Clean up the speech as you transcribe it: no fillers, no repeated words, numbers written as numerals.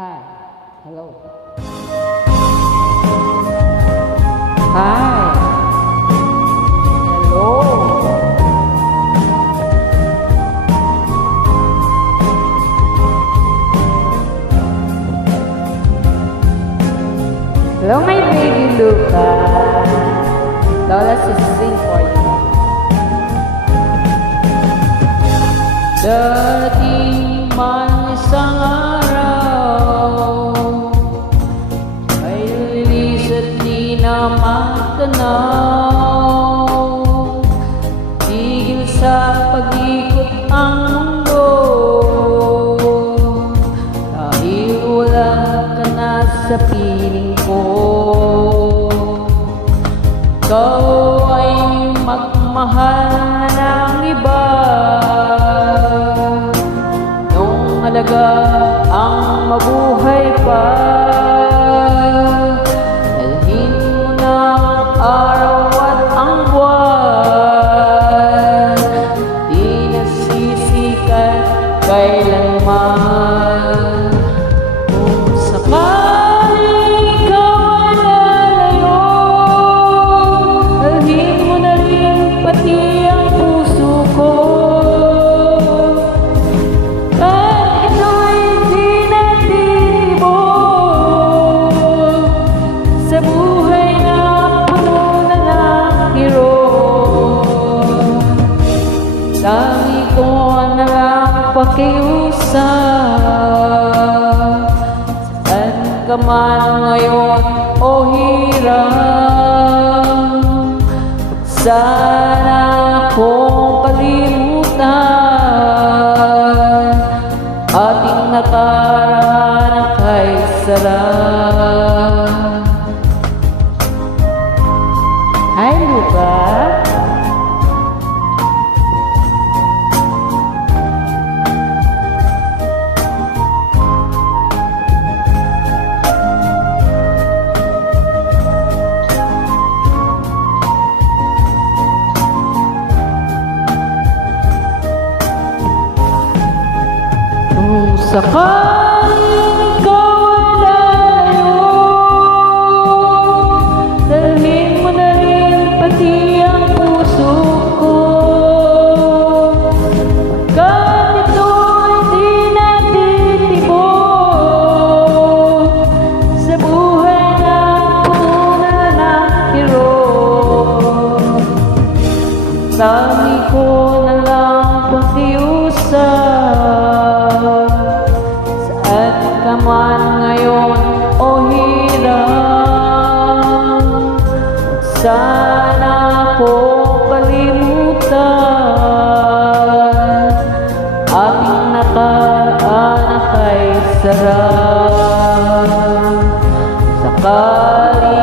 Hi. Hello. Hi. Hello. Hello, my baby Luca. Lola to sing for you. Darating man isang araw, ay lilis at di na matanaw. Tigil sa pag-ikot ang mundo, dahil wala ka na sa piling ko. Ikaw ay magmahal ng iba, nung halaga ang mabuhay pa. Dalhin mo na ang araw at ang buwan, di nasisikat kailanman. Kung sakaling ikaw ay lalayo, dalhin mo na rin pati ang puso ko. Kahit ito'y di natitibok sa buhay na puno na ng kirot, tangi ko na lang pakiusap. Saan ka man ngayon o hirap, sana akong kalimutan ating nakaraan ang kay sarap. Hi, Luca. Kung sakaling ikaw ay lalayo, dalhin mo na rin pati ang puso ko. Kahit ito'y di natitibok sa buhay na puno na ng kirot, tangi ko na lang pakiusap. Saan ka man ngayon o hirap, huwag sana akong kalimutan ating nakaraan na kay sarap. Sakali